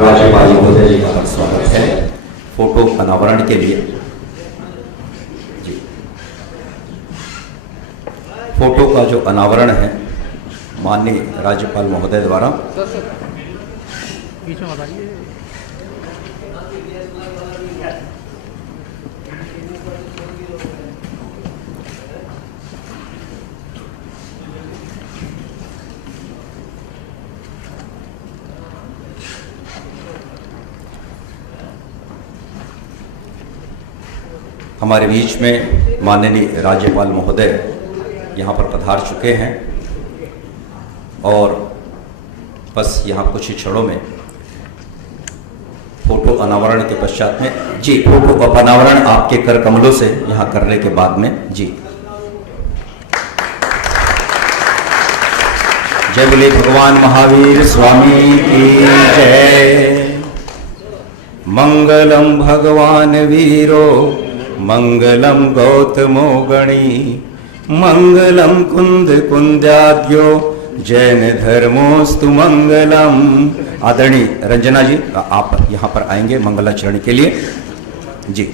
राज्यपाल महोदय जी का स्वागत है फोटो अनावरण के लिए। जी, फोटो का जो अनावरण है माननीय राज्यपाल महोदय द्वारा हमारे बीच में माननीय राज्यपाल महोदय यहाँ पर पधार चुके हैं और बस यहाँ कुछ ही क्षणों में फोटो अनावरण के पश्चात में जी फोटो अनावरण आपके कर कमलों से यहाँ करने के बाद में जी जय बोले भगवान महावीर स्वामी की जय। मंगलम भगवान वीरो मंगलम गौतमो गणी मंगलम कुंद कुंद्याद्यो जैन धर्मोस्तु मंगलम। आदरणीय रंजना जी आप यहाँ पर आएंगे मंगलाचरण के लिए जी।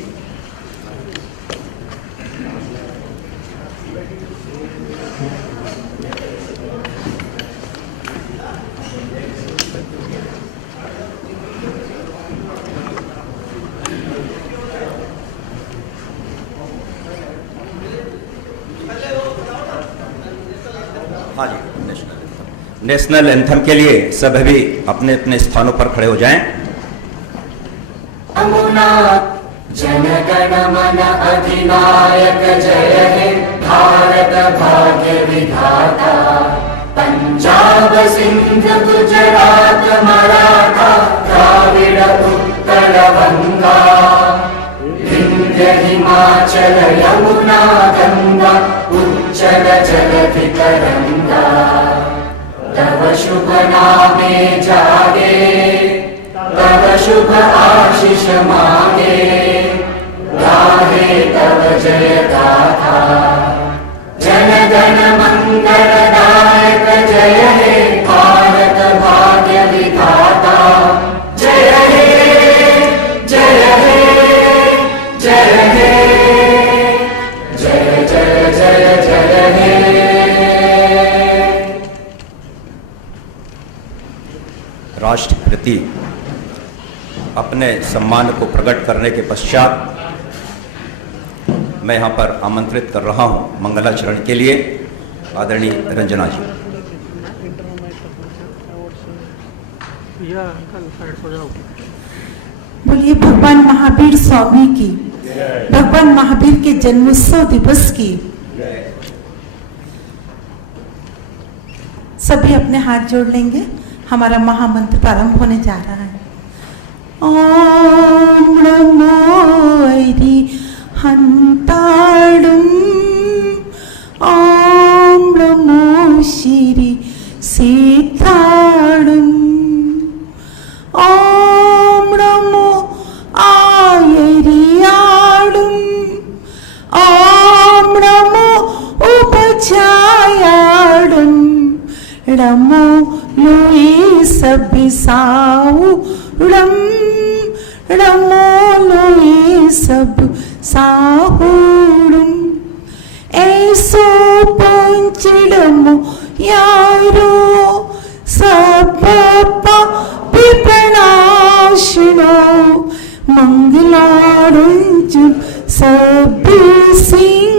हाँ जी, नेशनल एंथम के लिए सभी अपने अपने स्थानों पर खड़े हो जाएं। जनगण मन अधिनायक जय हे भारत भाग्य विधाता। पंजाब सिंध गुजरात मराठा द्राविड़ उत्कल बंगा विंध्य हिमाचल यमुना गंगा उच्चल जलधि तरंगा। तव शुभ नामे जागे तव शुभ आशीष मांगे गाहे तव जय गाथा। जन गण मंगलदायक जय हे भारत भाग्य विधाता। जय हे जय हे जय हे जय जय जय जय हे। राष्ट्र के प्रति अपने सम्मान को प्रकट करने के पश्चात मैं यहाँ पर आमंत्रित कर रहा हूँ मंगलाचरण के लिए आदरणीय रंजना जी। बोलिए भगवान महावीर स्वामी की, भगवान महावीर के जन्मोत्सव दिवस की। सभी अपने हाथ जोड़ लेंगे, हमारा महामंत्र प्रारंभ होने जा रहा है। ओम नमो हंताड़ुम ओम नमो श्री सीताड़ुम ओम नमो आयरियाड़ुम ओम नमो उपचायाड़ुम नमो लुई सबिसाउड़म नमो लुई सब साहुड़म ऐसो पंचड़मो यारो सब विप्रणाशनो मंगलारुंजम सभी सिंह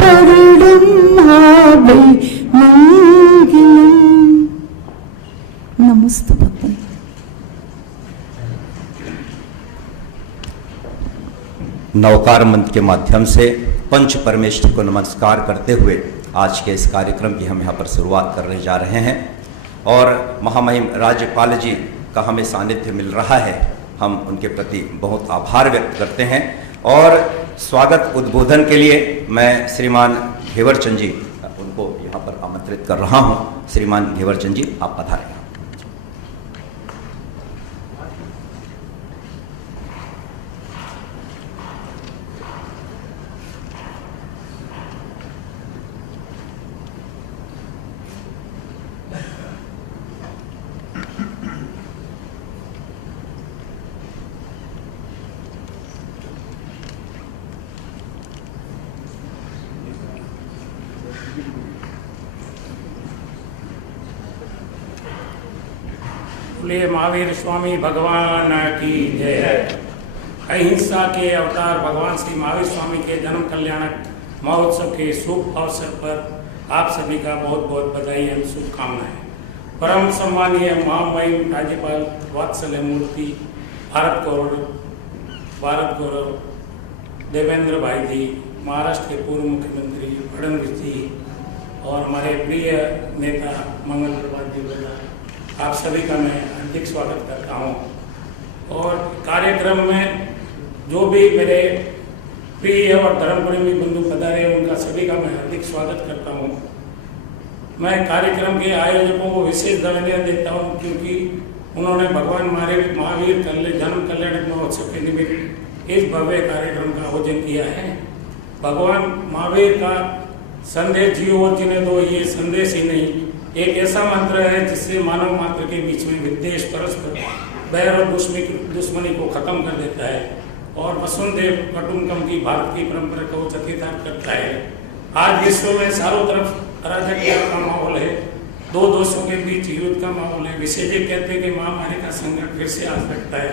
परुड़म हावे मंगलम। नमस्ते। नवकार मंत्र के माध्यम से पंच परमेश्वर को नमस्कार करते हुए आज के इस कार्यक्रम की हम यहाँ पर शुरुआत करने जा रहे हैं और महामहिम राज्यपाल जी का हमें सानिध्य मिल रहा है। हम उनके प्रति बहुत आभार व्यक्त करते हैं और स्वागत उद्बोधन के लिए मैं श्रीमान घेवरचंद जी उनको यहाँ पर आमंत्रित कर रहा हूँ। श्रीमान घेवरचंद जी आप पधारें। बोलिए महावीर स्वामी भगवान की जय। अहिंसा के अवतार भगवान श्री महावीर स्वामी के जन्म कल्याणक महोत्सव के शुभ अवसर पर आप सभी का बहुत बहुत बधाई एवं शुभकामनाएं। परम सम्मानीय महामहिम राज्यपाल वात्सल्य मूर्ति भारत गौरव देवेंद्र भाई जी, महाराष्ट्र के पूर्व मुख्यमंत्री फडणवीस जी और हमारे प्रिय नेता मंगल प्रभात जी, आप सभी का मैं हार्दिक स्वागत करता हूं। और कार्यक्रम में जो भी मेरे प्रिय और धर्मप्रेमी बंधु पधारे उनका सभी का मैं हार्दिक स्वागत करता हूं। मैं कार्यक्रम के आयोजकों को विशेष धन्यवाद देता हूं क्योंकि उन्होंने भगवान महावीर जन्म कल्याण महोत्सव के निमित्त इस भव्य कार्यक्रम का आयोजन किया है। भगवान महावीर का संदेश जियो और जिन्हें दो, ये संदेश ही नहीं, एक ऐसा मंत्र है जिससे मानव मात्र के बीच में विद्वेष, परस्पर बैर और दुश्मनी को खत्म कर देता है और वसुंधैव कुटुंबकम की भारत की परंपरा को चरितार्थ करता है। आज विश्व में चारों तरफ अराजकता का माहौल है, दो देशों के बीच युद्ध का माहौल है। विशेषज्ञ कहते हैं कि महामारी का संकट फिर से आ सकता है।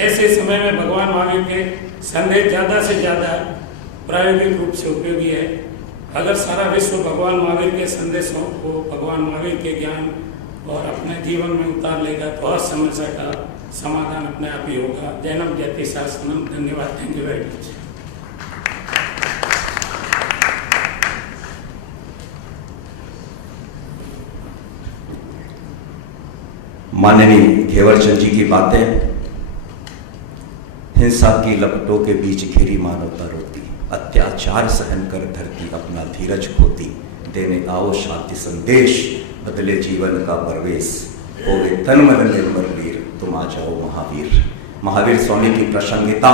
ऐसे समय में भगवान महावीर के संदेश ज़्यादा से ज़्यादा प्रायोगिक रूप से उपयोगी है। अगर सारा विश्व भगवान महावीर के संदेशों को, भगवान महावीर के ज्ञान और अपने जीवन में उतार लेगा तो हर समस्या का समाधान अपने आप ही होगा। जैनम जयति शासनम। धन्यवाद। Thank you very much. माननीय घेवरचंद जी की बातें, हिंसा की लपटों के बीच घिरी मानवता रोती, अत्याचार सहन कर धरती अपना धीरज खोती, देने आओ शांति संदेश, बदले जीवन का परवेश, होवे तन मन निर्मल वीर, तुम आ जाओ महावीर। महावीर स्वामी की प्रासंगिकता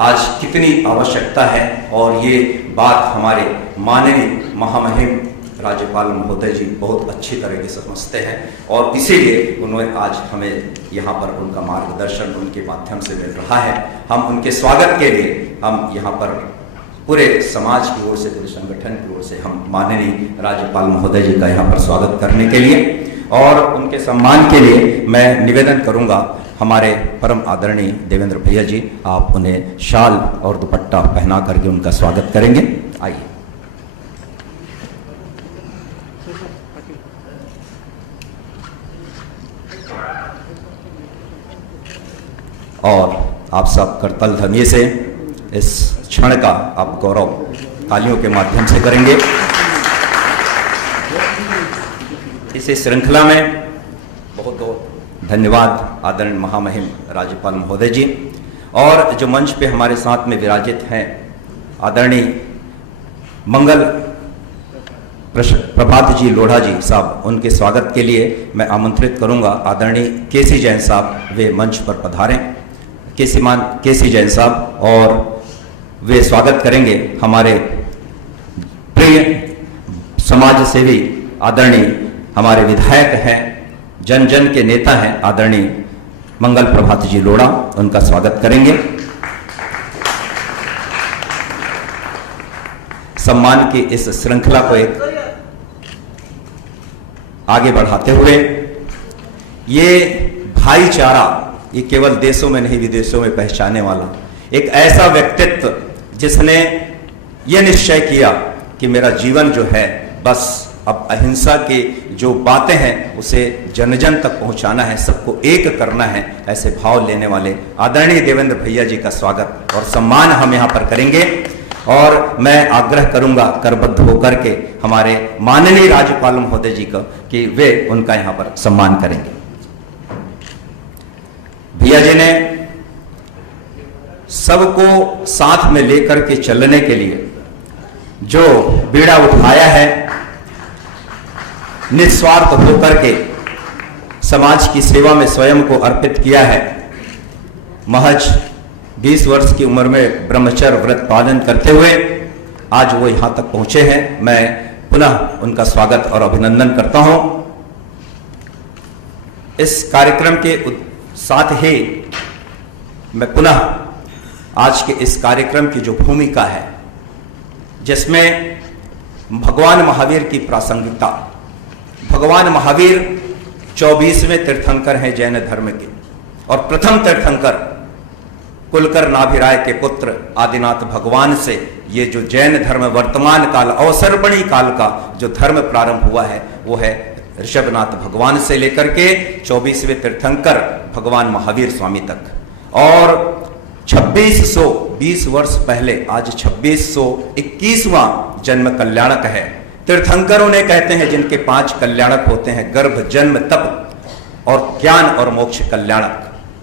आज कितनी आवश्यकता है और ये बात हमारे माननीय महामहिम राज्यपाल महोदय जी बहुत अच्छी तरीके से समझते हैं और इसीलिए उन्होंने आज हमें यहाँ पर उनका मार्गदर्शन उनके माध्यम से मिल रहा है। हम उनके स्वागत के लिए हम यहाँ पर पूरे समाज की ओर से, पूरे संगठन की ओर से हम माननीय राज्यपाल महोदय जी का यहाँ पर स्वागत करने के लिए और उनके सम्मान के लिए मैं निवेदन करूँगा हमारे परम आदरणीय देवेंद्र भैया जी, आप उन्हें शाल और दुपट्टा पहना करके उनका स्वागत करेंगे। आइए। और आप सब करतल ध्वनि से इस क्षण का आप गौरव तालियों के माध्यम से करेंगे। इस श्रृंखला में बहुत बहुत धन्यवाद आदरणीय महामहिम राज्यपाल महोदय जी और जो मंच पे हमारे साथ में विराजित हैं आदरणीय मंगल प्रभात जी लोढ़ा जी साहब, उनके स्वागत के लिए मैं आमंत्रित करूंगा आदरणीय केसी जैन साहब, वे मंच पर पधारें। केसी जैन साहब और वे स्वागत करेंगे हमारे प्रिय समाज सेवी आदरणीय हमारे विधायक हैं, जन जन के नेता हैं आदरणीय मंगल प्रभात जी लोढ़ा, उनका स्वागत करेंगे। सम्मान की इस श्रृंखला को एक आगे बढ़ाते हुए ये भाईचारा ये केवल देशों में नहीं विदेशों में पहचाने वाला एक ऐसा व्यक्तित्व जिसने ये निश्चय किया कि मेरा जीवन जो है बस अब अहिंसा की जो बातें हैं उसे जन जन तक पहुंचाना है, सबको एक करना है, ऐसे भाव लेने वाले आदरणीय देवेंद्र भैया जी का स्वागत और सम्मान हम यहाँ पर करेंगे। और मैं आग्रह करूंगा करबद्ध होकर के हमारे माननीय राज्यपाल महोदय जी का कि वे उनका यहाँ पर सम्मान करेंगे। भैया जी ने सबको साथ में लेकर के चलने के लिए जो बीड़ा उठाया है, निस्वार्थ होकर के समाज की सेवा में स्वयं को अर्पित किया है। महज 20 वर्ष की उम्र में ब्रह्मचर्य व्रत पालन करते हुए आज वो यहां तक पहुंचे हैं। मैं पुनः उनका स्वागत और अभिनंदन करता हूं। इस कार्यक्रम के साथ ही मैं पुनः आज के इस कार्यक्रम की जो भूमिका है जिसमें भगवान महावीर की प्रासंगिकता। भगवान महावीर 24वें तीर्थंकर हैं जैन धर्म के, और प्रथम तीर्थंकर कुलकर नाभिराय के पुत्र आदिनाथ भगवान से ये जो जैन धर्म वर्तमान काल अवसर्पणी काल का जो धर्म प्रारंभ हुआ है वो है ऋषभनाथ भगवान से लेकर के 24वें तीर्थंकर भगवान महावीर स्वामी तक। और 2620 वर्ष पहले आज 2621वां जन्म कल्याणक है। तीर्थंकरों ने कहते हैं जिनके 5 कल्याणक होते हैं, गर्भ, जन्म, तप और ज्ञान और मोक्ष कल्याणक।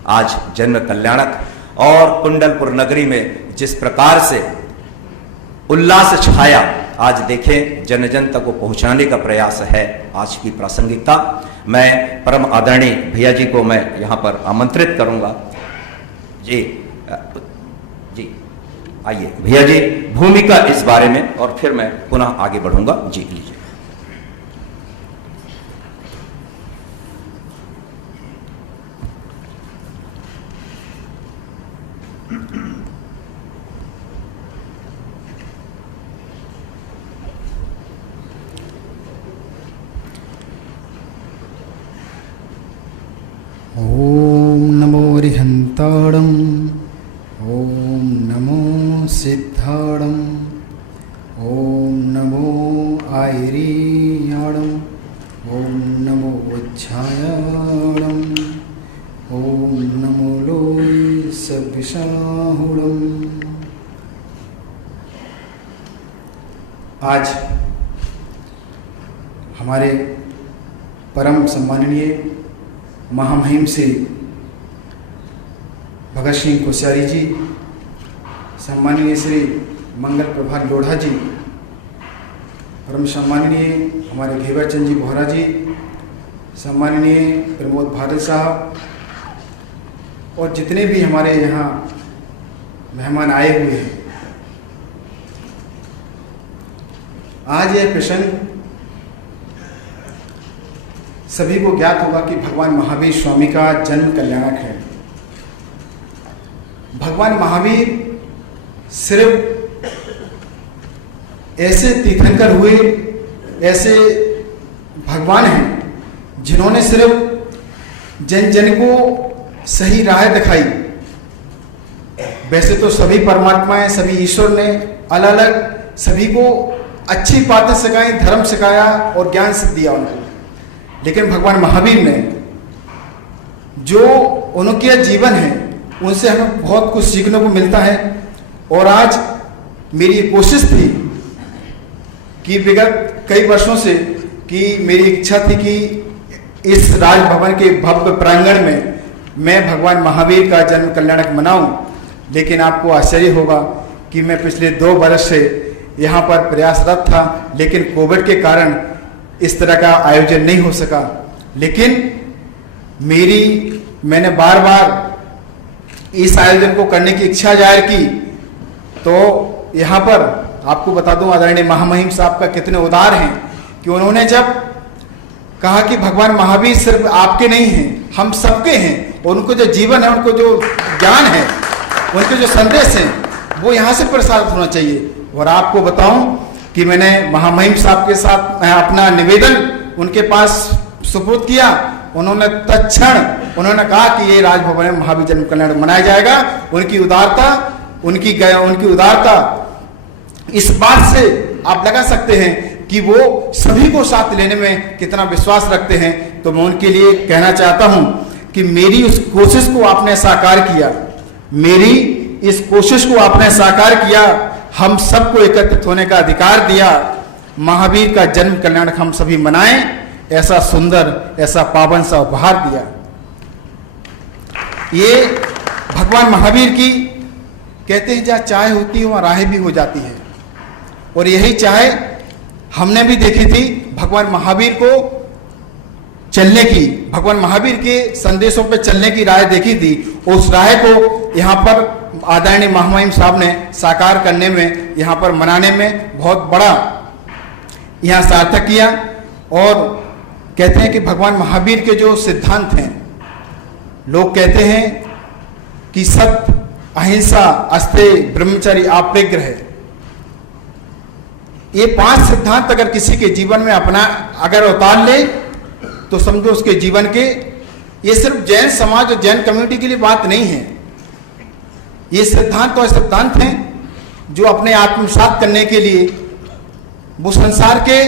आज जन्म कल्याणक और कुंडलपुर नगरी में जिस प्रकार से उल्लास छाया, आज देखें जन जन तक को पहुंचाने का प्रयास है आज की प्रासंगिकता। मैं परम आदरणीय भैया जी को मैं यहां पर आमंत्रित करूंगा। जी आइए भैया जी, भूमिका इस बारे में, और फिर मैं पुनः आगे बढ़ूंगा। जी लीजिए। ओम नमो रिहंताड़म, ओम नमो सिद्धाड़म, ओम नमो आयरीयाड़म, ओम नमो उज्जायाड़म, ओम नमो लोई सविशाहुड़म। आज हमारे परम सम्माननीय महामहिम श्री भगत सिंह कोश्यारी जी, सम्माननीय श्री मंगल प्रभात लोढ़ा जी, परम सम्माननीय हमारे घेवर चंद जी बोहरा जी, सम्माननीय प्रमोद भारत साहब, और जितने भी हमारे यहाँ मेहमान आए हुए हैं। आज यह प्रसंग सभी को ज्ञात होगा कि भगवान महावीर स्वामी का जन्म कल्याणक है। भगवान महावीर सिर्फ ऐसे तीर्थंकर हुए, ऐसे भगवान हैं जिन्होंने सिर्फ जन जन को सही राह दिखाई। वैसे तो सभी परमात्माएं, सभी ईश्वर ने अलग अलग सभी को अच्छी बातें सिखाई, धर्म सिखाया और ज्ञान से दिया उनको, लेकिन भगवान महावीर ने जो उनके जीवन है उनसे हमें बहुत कुछ सीखने को मिलता है। और आज मेरी कोशिश थी कि विगत कई वर्षों से कि मेरी इच्छा थी कि इस राजभवन के भव्य प्रांगण में मैं भगवान महावीर का जन्म कल्याणक मनाऊं, लेकिन आपको आश्चर्य होगा कि मैं पिछले 2 वर्ष से यहाँ पर प्रयासरत था, लेकिन कोविड के कारण इस तरह का आयोजन नहीं हो सका। लेकिन मैंने बार बार इस आयोजन को करने की इच्छा जाहिर की। तो यहाँ पर आपको बता दूं आदरणीय महामहिम साहब का कितने उदार हैं कि उन्होंने जब कहा कि भगवान महावीर सिर्फ आपके नहीं हैं, हम सबके हैं, और उनको जो जीवन है, उनको जो ज्ञान है, उनके जो संदेश हैं, वो यहाँ से प्रसारित होना चाहिए। और आपको बताऊं कि मैंने महामहिम साहब के साथ अपना निवेदन उनके पास सुपुर्द किया। उन्होंने तत्क्षण उन्होंने कहा कि ये राजभवन में महावीर जन्म कल्याण मनाया जाएगा। उनकी उदारता इस बात से आप लगा सकते हैं कि वो सभी को साथ लेने में कितना विश्वास रखते हैं। तो मैं उनके लिए कहना चाहता हूं कि मेरी उस कोशिश को आपने साकार किया, मेरी इस कोशिश को आपने साकार किया, हम सबको एकत्रित होने का अधिकार दिया, महावीर का जन्म कल्याणक हम सभी मनाएं, ऐसा सुंदर, ऐसा पावन सा उपहार दिया। ये भगवान महावीर की कहते हैं जहाँ चाय होती है वहाँ राह भी हो जाती है, और यही चाय हमने भी देखी थी। भगवान महावीर को चलने की, भगवान महावीर के संदेशों पर चलने की राह देखी थी। उस राह को यहाँ पर आदरणीय महामहिम साहब ने साकार करने में, यहाँ पर मनाने में बहुत बड़ा यहाँ सार्थक किया। और कहते हैं कि भगवान महावीर के जो सिद्धांत हैं, लोग कहते हैं कि सत्य, अहिंसा, अस्तेय, ब्रह्मचर्य, अपरिग्रह, ये 5 सिद्धांत अगर किसी के जीवन में अपना अगर उतार ले तो समझो उसके जीवन के, ये सिर्फ जैन समाज और जैन कम्युनिटी के लिए बात नहीं है, ये सिद्धांत और सिद्धांत हैं जो अपने आत्मसात करने के लिए वो संसार के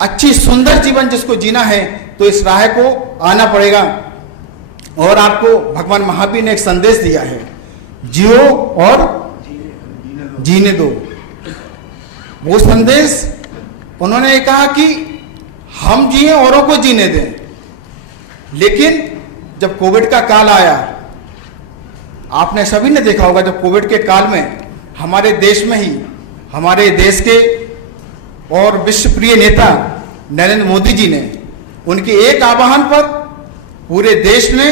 अच्छी सुंदर जीवन जिसको जीना है तो इस राह को आना पड़ेगा। और आपको भगवान महावीर ने एक संदेश दिया है, जियो और जीने दो। वो संदेश उन्होंने कहा कि हम जिए औरों को जीने दें। लेकिन जब कोविड का काल आया, आपने सभी ने देखा होगा, जब कोविड के काल में हमारे देश में ही हमारे देश के और विश्व प्रिय नेता नरेंद्र मोदी जी ने उनके एक आह्वान पर पूरे देश ने,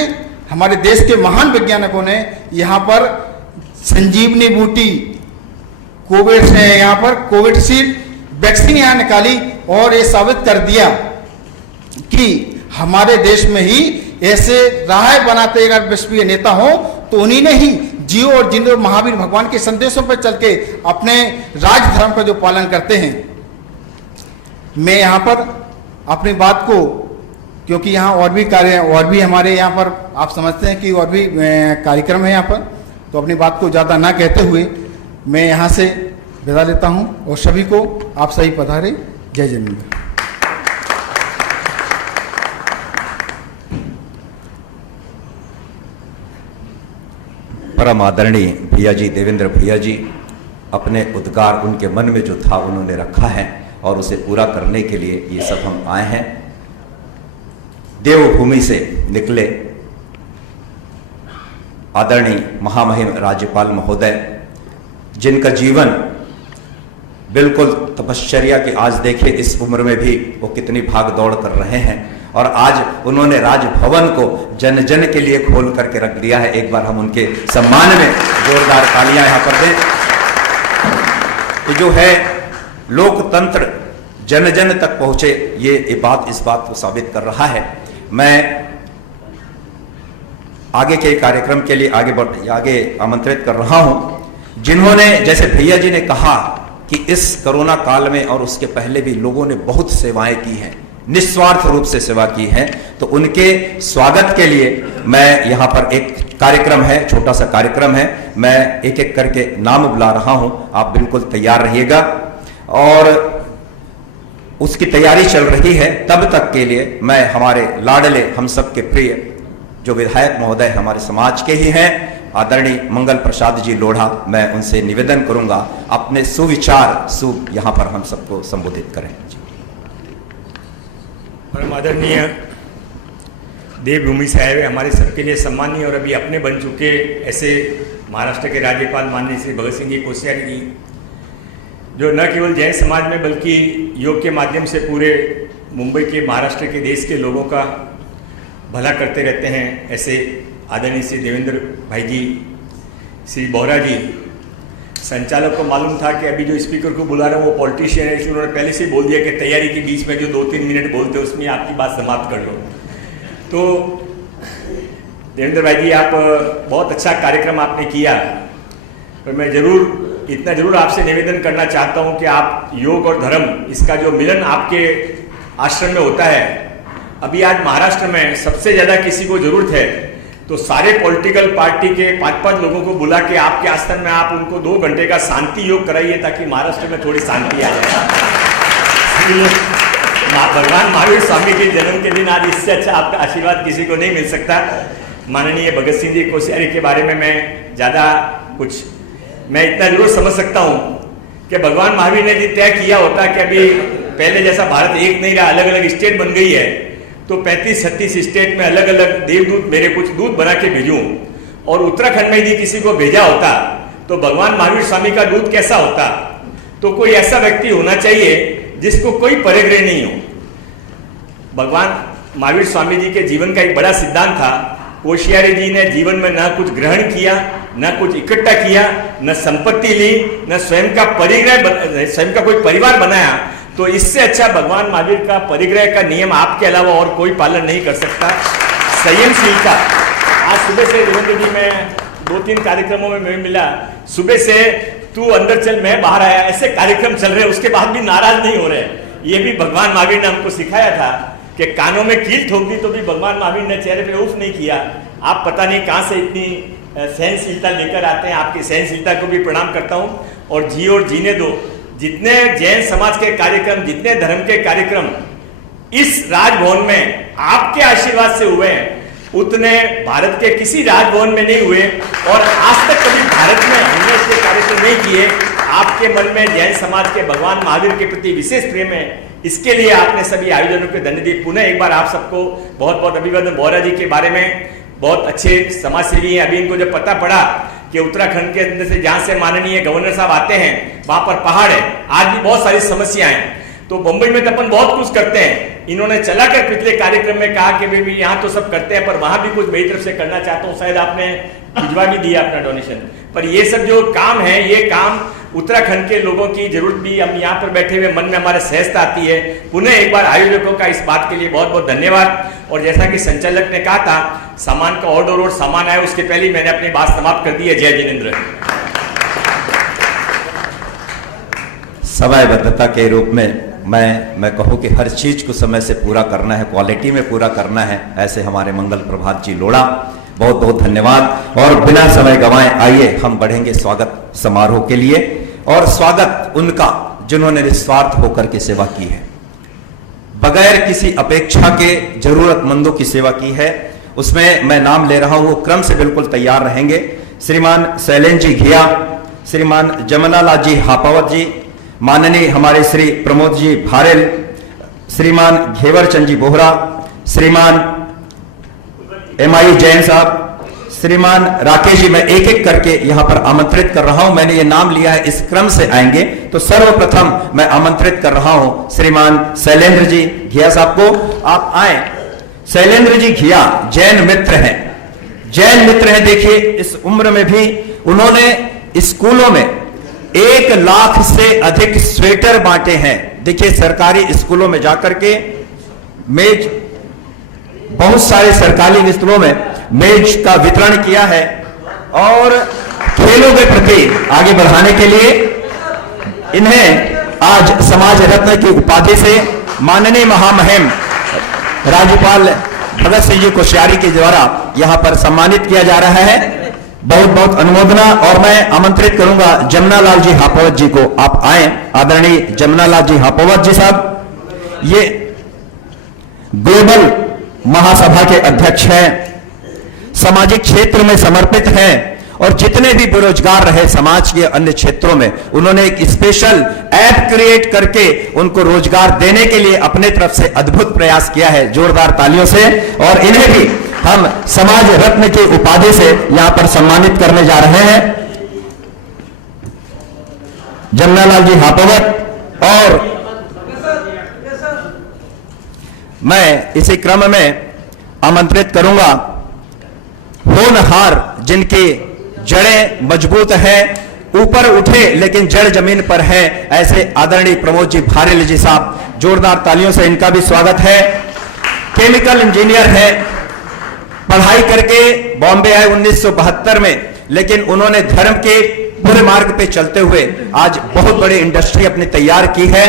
हमारे देश के महान वैज्ञानिकों ने यहाँ पर संजीवनी बूटी कोविड से, यहाँ पर कोविडशील्ड वैक्सीन यहाँ निकाली और ये साबित कर दिया कि हमारे देश में ही ऐसे राह बनाते अगर विश्वप्रिय नेता हो तो उन्हीं ने ही जियो और जिंदो महावीर भगवान के संदेशों पर चल के अपने राज धर्म का जो पालन करते हैं। मैं यहाँ पर अपनी बात को, क्योंकि यहाँ और भी कार्य और भी हमारे यहाँ पर आप समझते हैं कि और भी कार्यक्रम है यहाँ पर, तो अपनी बात को ज़्यादा ना कहते हुए मैं यहाँ से विदा लेता हूँ और सभी को आप सही पधारे। जय जिनेंद्र। परम आदरणीय भैया जी, देवेंद्र भैया जी, अपने उद्गार उनके मन में जो था उन्होंने रखा है और उसे पूरा करने के लिए ये सब हम आए हैं। देवभूमि से निकले आदरणीय महामहिम राज्यपाल महोदय, जिनका जीवन बिल्कुल तपश्चर्या की, आज देखे इस उम्र में भी वो कितनी भाग दौड़ कर रहे हैं और आज उन्होंने राजभवन को जन जन के लिए खोल करके रख दिया है। एक बार हम उनके सम्मान में जोरदार तालियां यहां पर दें। ये जो है लोकतंत्र जन जन तक पहुंचे, ये बात इस बात को साबित कर रहा है। मैं आगे के कार्यक्रम के लिए आगे आमंत्रित कर रहा हूं, जिन्होंने, जैसे भैया जी ने कहा कि इस कोरोना काल में और उसके पहले भी लोगों ने बहुत सेवाएं की हैं, निस्वार्थ रूप से सेवा की है, तो उनके स्वागत के लिए मैं यहाँ पर एक कार्यक्रम है, छोटा सा कार्यक्रम है, मैं एक एक करके नाम बुला रहा हूँ, आप बिल्कुल तैयार रहिएगा। और उसकी तैयारी चल रही है, तब तक के लिए मैं हमारे लाडले, हम सबके प्रिय जो विधायक महोदय हमारे समाज के ही हैं, आदरणीय मंगल प्रसाद जी लोढ़ा, मैं उनसे निवेदन करूंगा अपने सुविचार यहाँ पर हम सबको संबोधित करें। परम आदरणीय देवभूमि साहेब, हमारे सबके लिए सम्मानीय और अभी अपने बन चुके ऐसे महाराष्ट्र के राज्यपाल माननीय श्री भगत सिंह जी कोश्यारी जी, जो न केवल जैन समाज में बल्कि योग के माध्यम से पूरे मुंबई के, महाराष्ट्र के, देश के लोगों का भला करते रहते हैं, ऐसे आदरणीय श्री देवेंद्र भाई जी, श्री बोहरा जी। संचालक को मालूम था कि अभी जो स्पीकर को बुला रहे हैं वो पॉलिटिशियन है, इसलिए उन्होंने पहले से बोल दिया कि तैयारी के बीच में जो 2-3 मिनट बोलते हैं उसमें आपकी बात समाप्त कर लो। तो देवेंद्र भाई जी, आप बहुत अच्छा कार्यक्रम आपने किया, पर मैं इतना जरूर आपसे निवेदन करना चाहता हूं कि आप योग और धर्म, इसका जो मिलन आपके आश्रम में होता है, अभी आज महाराष्ट्र में सबसे ज़्यादा किसी को जरूरत है तो सारे पॉलिटिकल पार्टी के 5-5 लोगों को बुला के आपके आश्रम में आप उनको 2 घंटे का शांति योग कराइए, ताकि महाराष्ट्र में थोड़ी शांति आ जाए। भगवान महावीर स्वामी के जन्म के दिन आज इससे अच्छा आपका आशीर्वाद किसी को नहीं मिल सकता। माननीय भगत सिंह जी कोश्यारी के बारे में मैं ज़्यादा कुछ, मैं इतना जरूर समझ सकता हूँ कि भगवान महावीर ने तय किया होता कि अभी पहले जैसा भारत एक नहीं रहा, अलग अलग स्टेट बन गई है, तो 35-36 स्टेट में अलग अलग देवदूत, मेरे कुछ दूत बना के भेजूं, और उत्तराखंड में यदि किसी को भेजा होता तो भगवान महावीर स्वामी का दूत कैसा होता? तो कोई ऐसा व्यक्ति होना चाहिए जिसको कोई परिग्रह नहीं हो। भगवान महावीर स्वामी जी के जीवन का एक बड़ा सिद्धांत था, कोश्यारी जी ने जीवन में न कुछ ग्रहण किया, न कुछ इकट्ठा किया, न संपत्ति ली, न स्वयं का परिग्रह, स्वयं का कोई परिवार बनाया। तो इससे अच्छा भगवान महावीर का परिग्रह का नियम आपके अलावा और कोई पालन नहीं कर सकता। संयमशीलता, आज सुबह से देवेंद्र जी, मैं 2-3 कार्यक्रमों में मैं मिला, सुबह से तू अंदर चल मैं बाहर आया, ऐसे कार्यक्रम चल रहे, उसके बाद भी नाराज नहीं हो रहे। ये भी भगवान महावीर ने हमको सिखाया था कि कानों में कील ठोक दी तो भी भगवान महावीर ने चेहरे पे उफ नहीं किया। आप पता नहीं कहाँ से इतनी सहनशीलता लेकर आते हैं, आपकी सहनशीलता को भी प्रणाम करता हूँ। और जी और जीने दो, जितने जैन समाज के कार्यक्रम, जितने धर्म के कार्यक्रम इस राजभवन में आपके आशीर्वाद से हुए हैं, उतने भारत के किसी राजभवन में नहीं हुए। और आज तक कभी भारत में हमने इसके कार्यक्रम नहीं किए। आपके मन में जैन समाज के भगवान महावीर के प्रति विशेष प्रेम है, इसके लिए आपने सभी आयोजनों को धन्य दी। पुनः एक बार आप सबको बहुत बहुत अभिवादन। बोहरा जी के बारे में बहुत अच्छे समाज सेवी हैं। अभी इनको जब पता पड़ा कि उत्तराखंड के अंदर से जहां से माननीय गवर्नर साहब आते हैं वहां पर पहाड़ है, आज भी बहुत सारी समस्याएं हैं, तो बंबई में तो अपन बहुत कुछ करते हैं। इन्होंने चलाकर पिछले कार्यक्रम में कहा कि भाई यहाँ तो सब करते हैं पर वहां भी कुछ मेरी तरफ से करना चाहता हूँ। शायद आपने भिजवा भी दिया अपना डोनेशन, पर ये सब जो काम है, ये काम उत्तराखंड के लोगों की जरूरत भी, हम यहाँ पर बैठे हुए मन में हमारे सहजता आती है। पुनः एक बार आयोजकों का इस बात के लिए बहुत बहुत धन्यवाद। और जैसा कि संचालक ने कहा था, सामान का ऑर्डर और सामान आया, उसके पहले मैंने अपनी बात समाप्त कर दी है। जय जिनेंद्र। समयबद्धता के रूप में मैं कहूँ कि हर चीज को समय से पूरा करना है, क्वालिटी में पूरा करना है, ऐसे हमारे मंगल प्रभात जी लोढ़ा, बहुत बहुत धन्यवाद। और बिना समय गंवाए आइए हम बढ़ेंगे स्वागत समारोह के लिए। और स्वागत उनका जिन्होंने निस्वार्थ होकर के सेवा की है, बगैर किसी अपेक्षा के जरूरतमंदों की सेवा की है। उसमें मैं नाम ले रहा हूं, वो क्रम से बिल्कुल तैयार रहेंगे। श्रीमान शैलेंद्र जी घिया, श्रीमान जमनालाल जी हापावत जी, माननीय हमारे श्री प्रमोद जी भारेल, श्रीमान घेवर चंद जी बोहरा, श्रीमान MI जैन साहब, श्रीमान राकेश जी। मैं एक एक करके यहां पर आमंत्रित कर रहा हूं, मैंने ये नाम लिया है, इस क्रम से आएंगे। तो सर्वप्रथम मैं आमंत्रित कर रहा हूं श्रीमान शैलेंद्र जी घिया साहब को, आप आए। शैलेंद्र जी घिया जैन मित्र हैं, जैन मित्र हैं। देखिए इस उम्र में भी उन्होंने स्कूलों में 1 लाख से अधिक स्वेटर बांटे हैं। देखिए सरकारी स्कूलों में जाकर के मेज, बहुत सारे सरकारी स्कूलों में मेज का वितरण किया है। और खेलों के प्रति आगे बढ़ाने के लिए इन्हें आज समाज रत्न की उपाधि से माननीय महामहिम राज्यपाल भगत सिंह जी कोश्यारी के द्वारा यहां पर सम्मानित किया जा रहा है। बहुत बहुत अनुमोदना। और मैं आमंत्रित करूंगा जमनालाल जी हापावत जी को, आप आए। आदरणीय जमनालाल जी हापावत जी साहब ये ग्लोबल महासभा के अध्यक्ष हैं, सामाजिक क्षेत्र में समर्पित हैं और जितने भी बेरोजगार रहे समाज के अन्य क्षेत्रों में, उन्होंने एक स्पेशल ऐप क्रिएट करके उनको रोजगार देने के लिए अपने तरफ से अद्भुत प्रयास किया है। जोरदार तालियों से। और इन्हें भी हम समाज रत्न की उपाधि से यहां पर सम्मानित करने जा रहे हैं। जमनालाल जी हापावत। और मैं इसी क्रम में आमंत्रित करूंगा होनहार, जिनकी जड़ें मजबूत है, ऊपर उठे लेकिन जड़ जमीन पर है, ऐसे आदरणीय प्रमोद जी भारेल जी साहब। जोरदार तालियों से इनका भी स्वागत है। केमिकल इंजीनियर है, पढ़ाई करके बॉम्बे आए 1972 में, लेकिन उन्होंने धर्म के पूरे मार्ग पे चलते हुए आज बहुत बड़ी इंडस्ट्री अपनी तैयार की है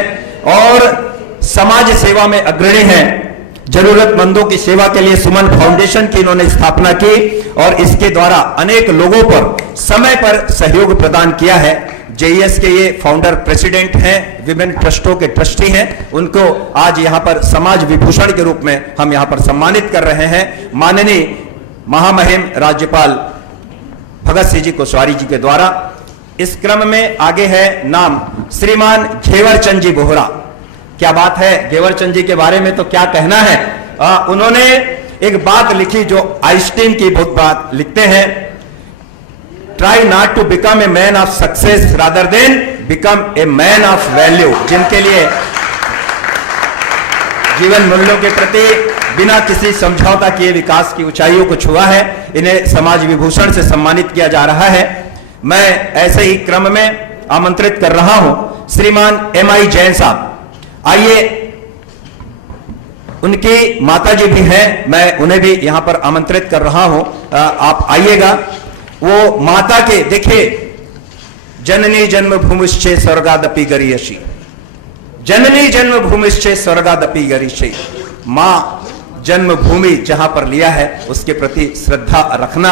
और समाज सेवा में अग्रणी हैं। जरूरतमंदों की सेवा के लिए सुमन फाउंडेशन की इन्होंने स्थापना की और इसके द्वारा अनेक लोगों पर समय पर सहयोग प्रदान किया है। JES के ये फाउंडर प्रेसिडेंट हैं, विभिन्न ट्रस्टों के ट्रस्टी हैं। उनको आज यहां पर समाज विभूषण के रूप में हम यहां पर सम्मानित कर रहे हैं माननीय महामहिम राज्यपाल भगत सिंह जी कोश्यारी जी के द्वारा। इस क्रम में आगे है नाम श्रीमान घेवर चंद जी बोहरा। क्या बात है, घेवर चंद जी के बारे में तो क्या कहना है। उन्होंने एक बात लिखी जो आइंस्टीन की बहुत बात लिखते हैं, try not to become a man of success rather than become a man of value. जिनके लिए जीवन मूल्यों के प्रति बिना किसी समझौता किए विकास की ऊंचाइयों को छुआ है, इन्हें समाज विभूषण से सम्मानित किया जा रहा है। मैं ऐसे ही क्रम में आमंत्रित कर रहा हूं श्रीमान MI जैन साहब। आइए, उनकी माता जी भी हैं, मैं उन्हें भी यहां पर आमंत्रित कर रहा हूं, आप आइएगा। वो माता के देखिए जननी जन्मभूमिश्चे स्वर्गादपि गरीयसी, जननी जन्मभूमिश्चे स्वर्गादपि गरीयसी। माँ जन्मभूमि जहां पर लिया है उसके प्रति श्रद्धा रखना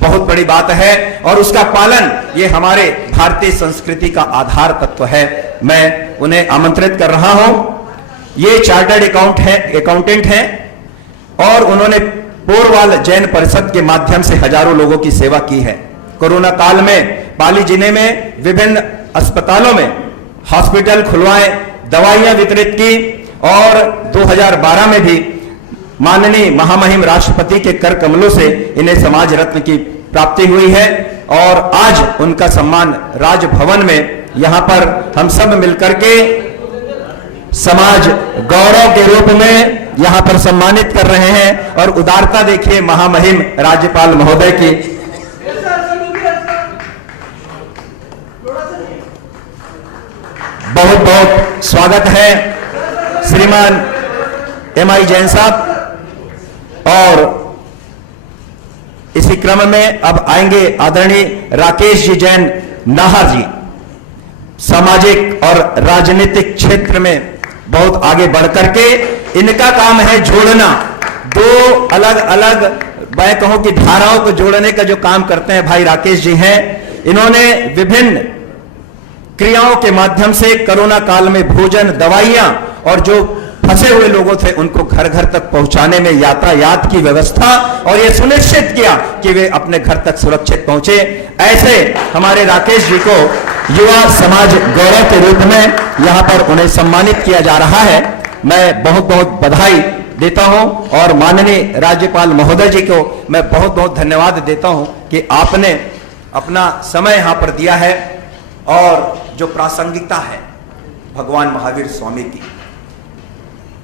बहुत बड़ी बात है और उसका पालन ये हमारे भारतीय संस्कृति का आधार तत्व है। मैं उन्हें आमंत्रित कर रहा हूं। ये चार्टर्ड अकाउंटेंट हैं और उन्होंने पोरवाल जैन परिषद के माध्यम से हजारों लोगों की सेवा की है। कोरोना काल में पाली जिले में विभिन्न अस्पतालों में हॉस्पिटल खुलवाए, दवाइयां वितरित की और 2012 में भी माननीय महामहिम राष्ट्रपति के कर कमलों से इन्हें समाज रत्न की प्राप्ति हुई है और आज उनका सम्मान राजभवन में यहां पर हम सब मिलकर के समाज गौरव के रूप में यहां पर सम्मानित कर रहे हैं। और उदारता देखिए महामहिम राज्यपाल महोदय की। बहुत बहुत स्वागत है श्रीमान MI जैन साहब। और इसी क्रम में अब आएंगे आदरणीय राकेश जी जैन नाहर जी। सामाजिक और राजनीतिक क्षेत्र में बहुत आगे बढ़कर के इनका काम है जोड़ना, दो अलग अलग मैं कहूं कि धाराओं को जोड़ने का जो काम करते हैं भाई राकेश जी हैं। इन्होंने विभिन्न क्रियाओं के माध्यम से कोरोना काल में भोजन, दवाइयां और जो फंसे हुए लोगों थे उनको घर घर तक पहुंचाने में यातायात की व्यवस्था और यह सुनिश्चित किया कि वे अपने घर तक सुरक्षित पहुंचे। ऐसे हमारे राकेश जी को युवा समाज गौरव के रूप में यहां पर उन्हें सम्मानित किया जा रहा है। मैं बहुत बहुत बधाई देता हूं और माननीय राज्यपाल महोदय जी को मैं बहुत बहुत धन्यवाद देता हूं कि आपने अपना समय यहां पर दिया है और जो प्रासंगिकता है भगवान महावीर स्वामी की,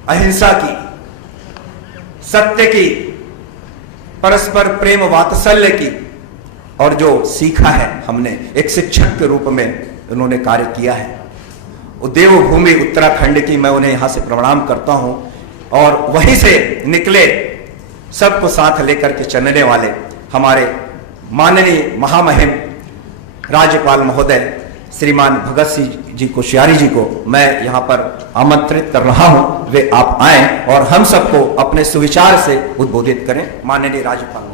अहिंसा की, सत्य की, परस्पर प्रेम वात्सल्य की और जो सीखा है हमने एक शिक्षक के रूप में उन्होंने कार्य किया है। देवभूमि उत्तराखंड की मैं उन्हें यहां से प्रणाम करता हूं और वहीं से निकले सबको साथ लेकर के चलने वाले हमारे माननीय महामहिम राज्यपाल महोदय श्रीमान भगत सिंह जी कोश्यारी जी को मैं यहां पर आमंत्रित कर रहा हूं। वे आप आए और हम सबको अपने सुविचार से उद्बोधित करें। माननीय राज्यपाल महोदय।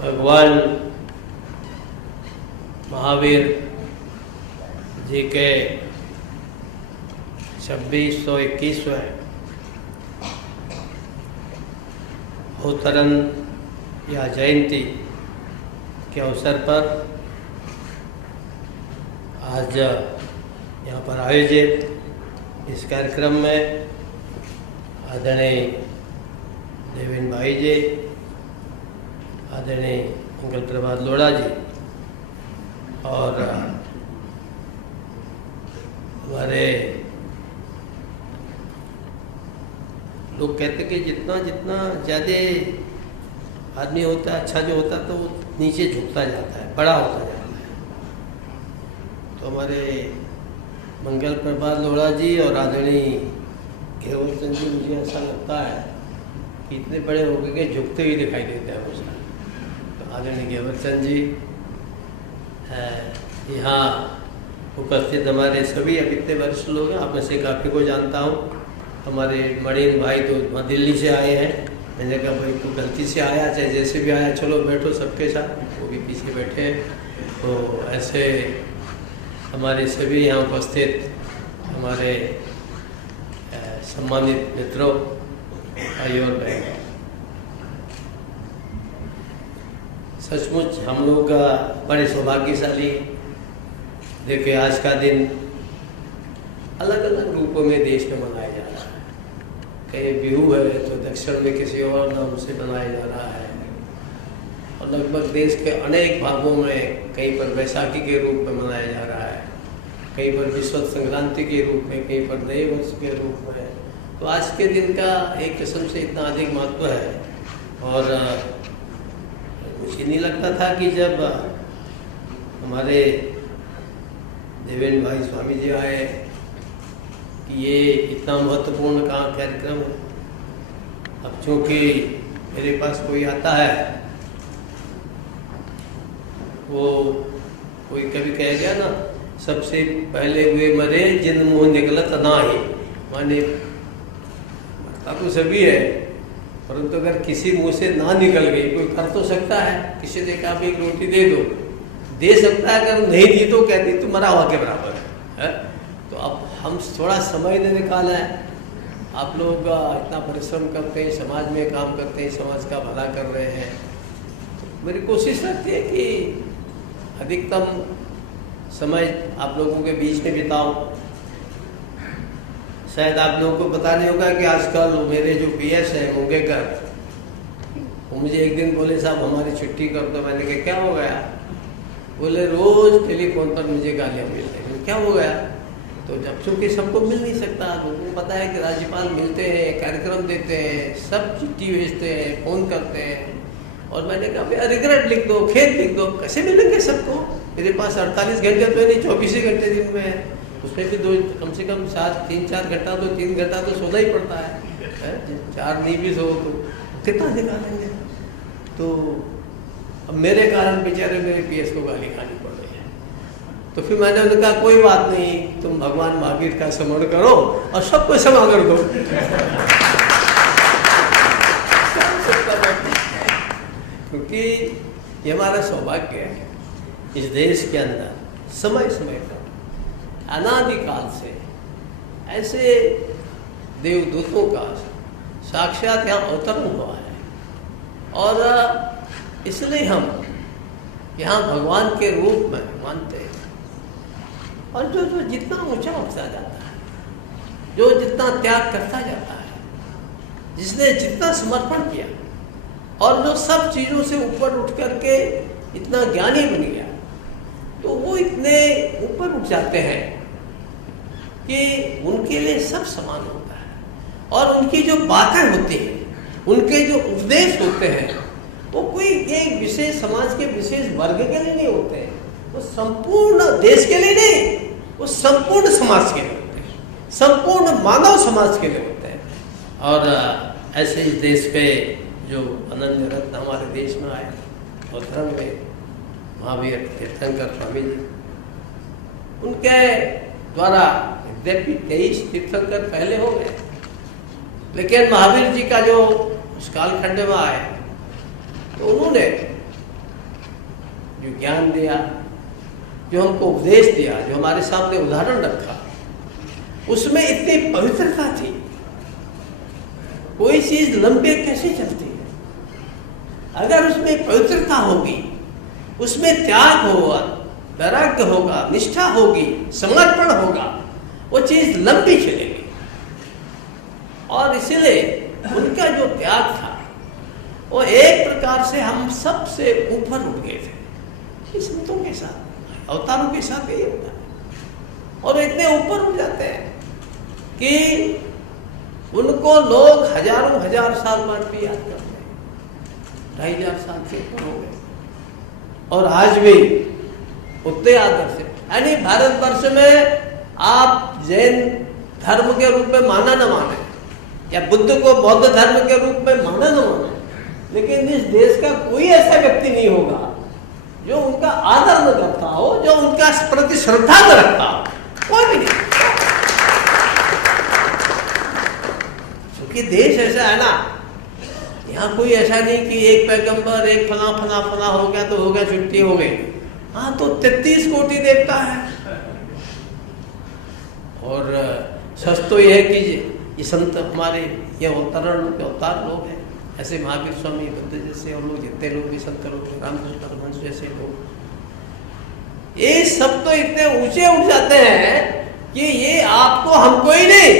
भगवान महावीर जी के 2621वें अवतरण या जयंती के अवसर पर आज यहाँ पर आयोजित इस कार्यक्रम में आदरणीय देवेंद्र भाई जी, आदरणीय मंगल प्रभात लोढ़ा जी और हमारे लोग कहते कि जितना जितना ज़्यादा आदमी होता है, अच्छा जो होता है तो वो नीचे झुकता जाता है, बड़ा होता जाता है। तो हमारे मंगल प्रभात लोढ़ा जी और आदरणीय घेवर चंद जी, मुझे ऐसा लगता है कि इतने बड़े हो गए कि झुकते हुए दिखाई देते हैं मुझे। तो आदरणीय घेवर चंद जी यहाँ उपस्थित हमारे सभी अब इतने वरिष्ठ लोग हैं, आप में से काफ़ी को जानता हूँ। हमारे मणिन भाई तो वहाँ दिल्ली से आए हैं, मैंने कहा भाई तो गलती से आया, चाहे जैसे भी आया, चलो बैठो सबके साथ, वो भी पीछे बैठे हैं। तो ऐसे हमारे सभी यहाँ उपस्थित हमारे सम्मानित मित्रों, भाई और बहन, सचमुच हम लोग बड़े सौभाग्यशाली। देखिए आज का दिन अलग अलग रूपों में देश में मनाया जा रहा है। कहीं बिहू है तो दक्षिण में किसी और नाम से मनाया जा रहा है और लगभग देश के अनेक भागों में कहीं पर बैसाखी के रूप में मनाया जा रहा है। कहीं पर विश्व संक्रांति के रूप में, कहीं पर नए वर्ष के रूप में। तो आज के दिन का एक किस्म से इतना अधिक महत्व है। और मुझे नहीं लगता था कि जब हमारे देवेंद्र भाई स्वामी जी आए कि ये इतना महत्वपूर्ण कार्यक्रम है। अब चूँकि मेरे पास कोई आता है, वो कोई कभी कह गया ना, सबसे पहले वे मरे जिन मुँह निकलत ना ही, माने मरता तो सभी है, परंतु अगर किसी मुँह से ना निकल गई, कोई कर तो सकता है, किसी ने कहा एक रोटी दे सकता है, अगर नहीं दी तो कहती तो मरा हुआ के बराबर है। तो अब हम थोड़ा समय ने निकाला है। आप लोग इतना परिश्रम करते हैं, समाज में काम करते हैं, समाज का भला कर रहे हैं। तो मेरी कोशिश रहती है कि अधिकतम समय आप लोगों के बीच में बिताऊं। शायद आप लोगों को पता नहीं होगा कि आजकल मेरे जो पीएस है मुंगेकर, वो मुझे एक दिन बोले साहब हमारी छुट्टी कर दो। मैंने कहा क्या हो गया? बोले रोज टेलीफोन पर मुझे गालियाँ मिल रही। क्या हो गया? तो जब चूँकि सबको मिल नहीं सकता, लोगों को पता है कि राज्यपाल मिलते हैं, कार्यक्रम देते हैं, सब चिट्ठी भेजते हैं, फ़ोन करते हैं। और मैंने कहा भैया रिग्रेट लिख दो, खेद लिख दो, कैसे मिलेंगे सबको? मेरे पास 48 घंटे तो नहीं, 24 ही घंटे दिन में है, उसमें भी कम से कम 3-4 घंटा तो 3 घंटा तो सोना ही पड़ता है। 4 नहीं भी सो तो कितना निकालेंगे? तो अब मेरे कारण बेचारे मेरे पीएस को गाली खानी पड़ रही है। तो फिर मैंने उन्हें कहा कोई बात नहीं, तुम भगवान महावीर का स्मरण करो और सबको क्षमा कर दो। क्योंकि ये हमारा सौभाग्य है, इस देश के अंदर समय समय पर अनादिकाल से ऐसे देवदूतों का साक्षात यहाँ अवतरण हुआ है। और इसलिए हम यहाँ भगवान के रूप में मानते हैं। और जो जितना ऊंचा उठता जाता है, जो जितना त्याग करता जाता है, जिसने जितना समर्पण किया और जो सब चीज़ों से ऊपर उठ करके इतना ज्ञानी बन गया, तो वो इतने ऊपर उठ जाते हैं कि उनके लिए सब समान होता है। और उनकी जो बातें होती हैं, उनके जो उपदेश होते हैं, वो कोई एक विशेष समाज के विशेष वर्ग के लिए नहीं होते हैं, वो संपूर्ण देश के लिए नहीं, वो संपूर्ण समाज के लिए होते हैं, संपूर्ण मानव समाज के लिए होते हैं। और ऐसे इस देश पे जो अनन्य रत्न हमारे देश में आए और धर्म में महावीर तीर्थंकर स्वामी जी, उनके द्वारा यद्यपि 23 तीर्थंकर पहले हो गए, लेकिन महावीर जी का जो उस कालखंड में आए तो उन्होंने जो ज्ञान दिया, जो हमको उपदेश दिया, जो हमारे सामने उदाहरण रखा, उसमें इतनी पवित्रता थी। कोई चीज लंबे कैसे चलती है? अगर उसमें पवित्रता होगी, उसमें त्याग होगा, वैराग्य होगा, निष्ठा होगी, समर्पण होगा, वो चीज लंबी चलेगी। और इसलिए उनका जो त्याग था वो एक प्रकार से हम सबसे ऊपर उठ गए थे। संतों के साथ, अवतारों के साथ यही होता है। और इतने ऊपर उठ जाते हैं कि उनको लोग हजारों हजार साल बाद भी याद करते हैं। 2500 साल से ऊपर हो गए और आज भी उतने आदर से, यानी भारतवर्ष में आप जैन धर्म के रूप में माना न माने या बुद्ध को बौद्ध धर्म के रूप में माना न माने, लेकिन इस देश का कोई ऐसा व्यक्ति नहीं होगा जो उनका आदर न करता हो, जो उनका प्रति श्रद्धा न रखता हो, कोई भी नहीं। क्योंकि देश ऐसा है ना, यहाँ कोई ऐसा नहीं कि एक पैगंबर, एक फला फला फला हो गया तो हो गया, छुट्टी हो गई। हाँ, तो 33 कोटि देवता है। और सच तो यह है कि ये संत हमारे ये अवतार लोग हैं, ऐसे महावीर स्वामी, बुद्ध जैसे और लोग, जितने लोग भी संत लोग, रामकृष्ण परमहंस जैसे लोग, ये सब तो इतने ऊंचे उठ जाते हैं कि ये आपको, हमको ही नहीं,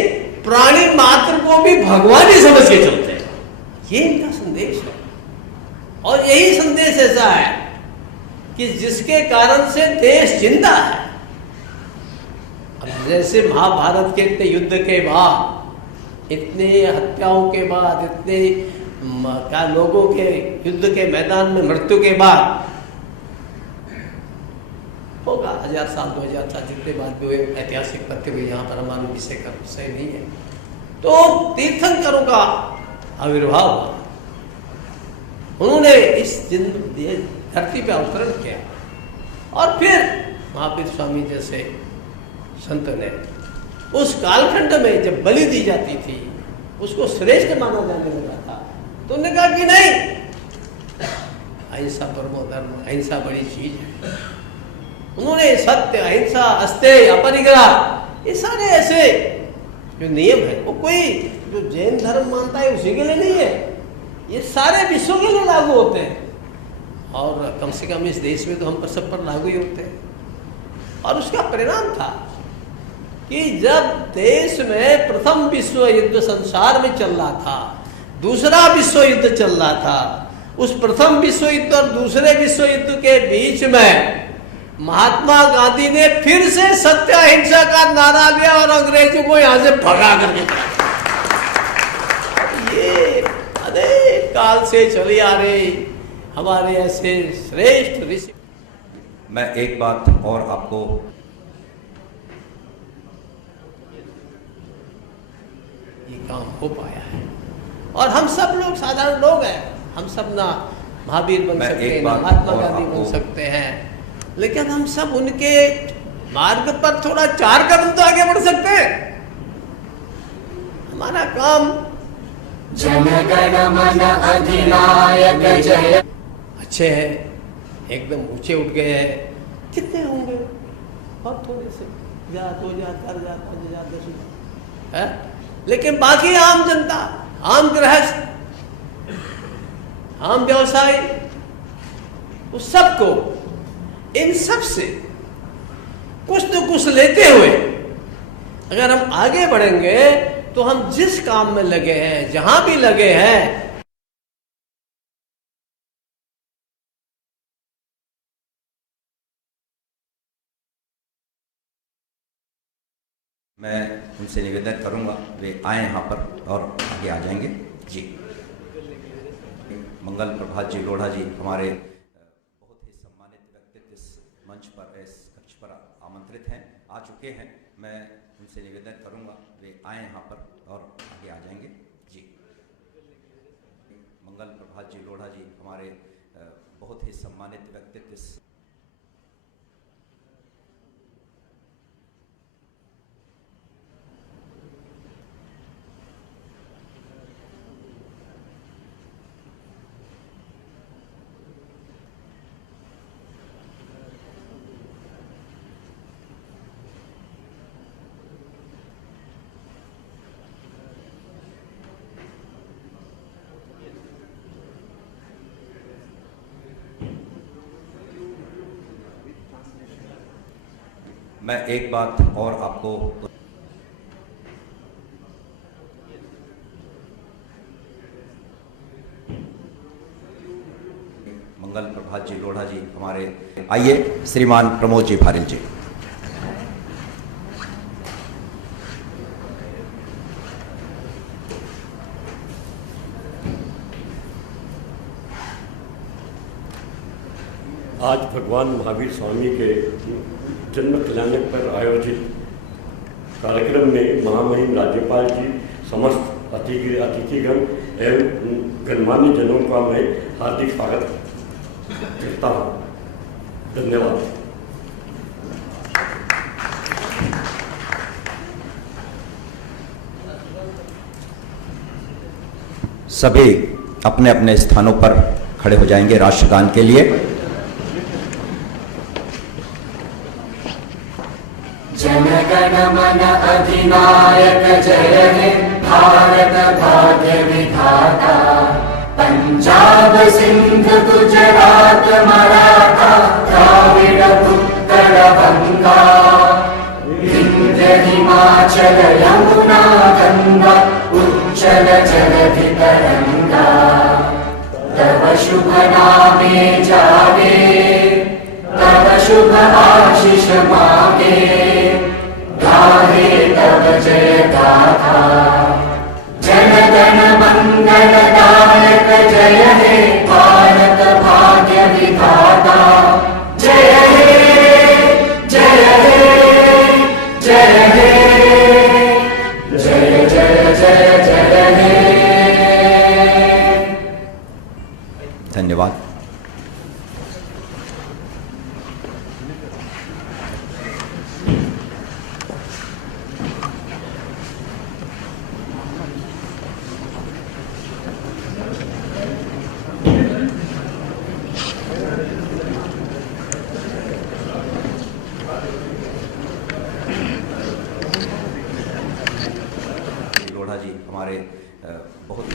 प्राणी मात्र को भी भगवान ही समझ के चलते हैं। ये इनका संदेश है। और यही संदेश ऐसा है कि जिसके कारण से देश जिंदा है, अब जैसे महाभारत के इतने युद्ध के बाद, इतने हत्याओं के बाद, इतने क्या लोगों के युद्ध के मैदान में मृत्यु के बाद, होगा 1000 साल 2000 साल जितने बाद भी हुए, ऐतिहासिक तथ्य भी यहाँ पर हमारे विषय का विषय नहीं है, तो तीर्थंकरों का आविर्भाव हुआ। उन्होंने इस धरती पे अवतरण किया और फिर महावीर स्वामी जैसे संत ने उस कालखंड में जब बलि दी जाती थी उसको श्रेष्ठ माना जाने लगा था, तो उन्होंने कहा कि नहीं, अहिंसा परमो धर्म, अहिंसा बड़ी चीज है। उन्होंने सत्य, अहिंसा, अस्तेय, अपरिग्रह, ये सारे ऐसे जो नियम है वो कोई जो जैन धर्म मानता है उसी के लिए नहीं है, ये सारे विश्व के लिए लागू होते हैं और कम से कम इस देश में तो हम पर सब पर लागू ही होते हैं। और उसका परिणाम था कि जब देश में प्रथम विश्व युद्ध संसार में चल रहा था, दूसरा विश्व युद्ध चल रहा था, उस प्रथम विश्व युद्ध और दूसरे विश्व युद्ध के बीच में महात्मा गांधी ने फिर से सत्य अहिंसा का नारा दिया और अंग्रेजों को यहां से भगा करके ये अनेक काल से चली आ रही हमारे ऐसे श्रेष्ठ ऋषि। मैं एक बात और आपको ये काम हो पाया है और हम सब लोग साधारण लोग हैं, हम सब ना महावीर बन सकते हैं, ना महात्मा गांधी बन सकते हैं, लेकिन हम सब उनके मार्ग पर थोड़ा 4 कदम तो आगे बढ़ सकते हैं। हमारा काम जन गण मन अधिनायक जय। अच्छे हैं, एकदम ऊंचे उठ गए हैं, कितने होंगे और थोड़े से, 1000 2000 4000 5000 10,000 है, लेकिन बाकी आम जनता, आम गृहस्थ, आम व्यवसायी, उस सबको इन सब से कुछ न कुछ लेते हुए अगर हम आगे बढ़ेंगे तो हम जिस काम में लगे हैं, जहां भी लगे हैं, मैं उनसे निवेदन करूंगा वे आए यहाँ पर और आगे आ जाएंगे। जी, मंगल प्रभात जी लोढ़ा जी हमारे बहुत ही सम्मानित व्यक्तित्व इस मंच पर, इस कक्ष पर आमंत्रित हैं, आ चुके हैं। मैं उनसे निवेदन करूंगा वे आए यहाँ पर और आगे आ जाएंगे। जी, मंगल प्रभात जी लोढ़ा जी हमारे बहुत ही सम्मानित व्यक्तित्व इस मैं एक बात और आपको मंगल प्रभात जी लोढ़ा जी हमारे, आइए श्रीमान प्रमोद जी भारिल जी। आज भगवान महावीर स्वामी के जन्म कल्याणक पर आयोजित कार्यक्रम में महामहिम राज्यपाल जी, समस्त अतिथिगण एवं गणमान्य जनों का मैं हार्दिक स्वागत करता हूँ। धन्यवाद। सभी अपने अपने स्थानों पर खड़े हो जाएंगे राष्ट्रगान के लिए। जन गण मन अधिनायक जय हे, भारत भाग्य विधाता, पंजाब सिंध गुजरात मराठा, द्राविड उत्कल बंगा, विंध्य हिमाचल यमुना गंगा, उच्चल जलधि तरंगा, तव शुभ नामे जागे, तव शुभ आशीष मांगे, गाहे तव जय गाथा। जन गण मंगलदायक जय हे भारत भाग्य विधाता। जय हे जय हे जय हे जय जय जय जय हे। धन्यवाद। लोढ़ा जी हमारे बहुत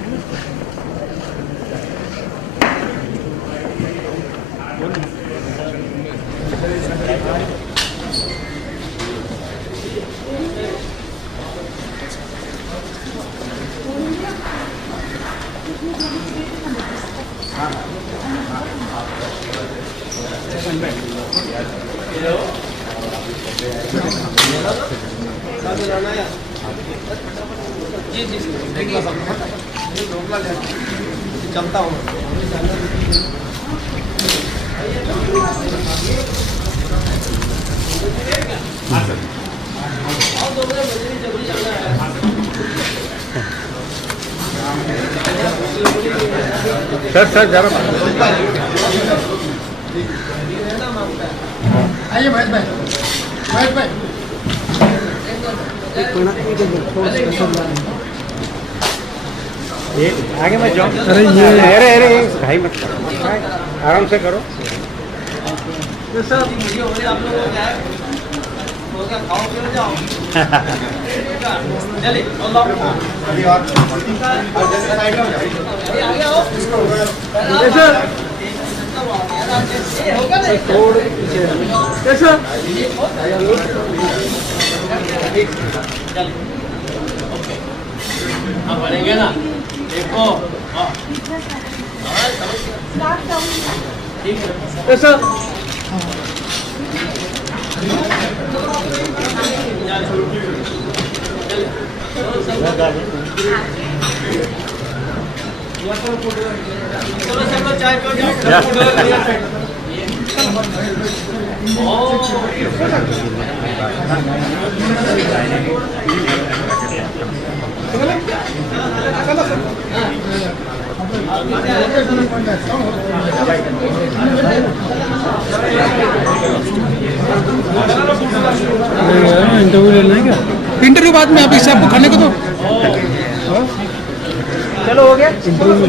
चलता हूँ। सर जरा आइए महेश भाई, महेश भाई आगे मत जाओ। अरे ये अरे भाई मत आराम से करो। सर आप लोग क्या है हो गया, खाओ पियो जाओ। चलिए अभी और साइड में आगे आओ। सर होगा नहीं सर आप पढ़ेंगे ना, देखो ठीक है सर चलो सब चाय पियो इंटरव्यू लेना है क्या? इंटरव्यू बाद में आप इसे आपको खाने को तो चलो हो गया इंटरव्यू।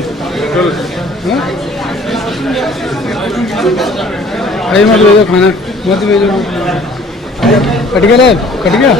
अरे मत भेजो खाना, मत भेजो। कट गया, कट गया।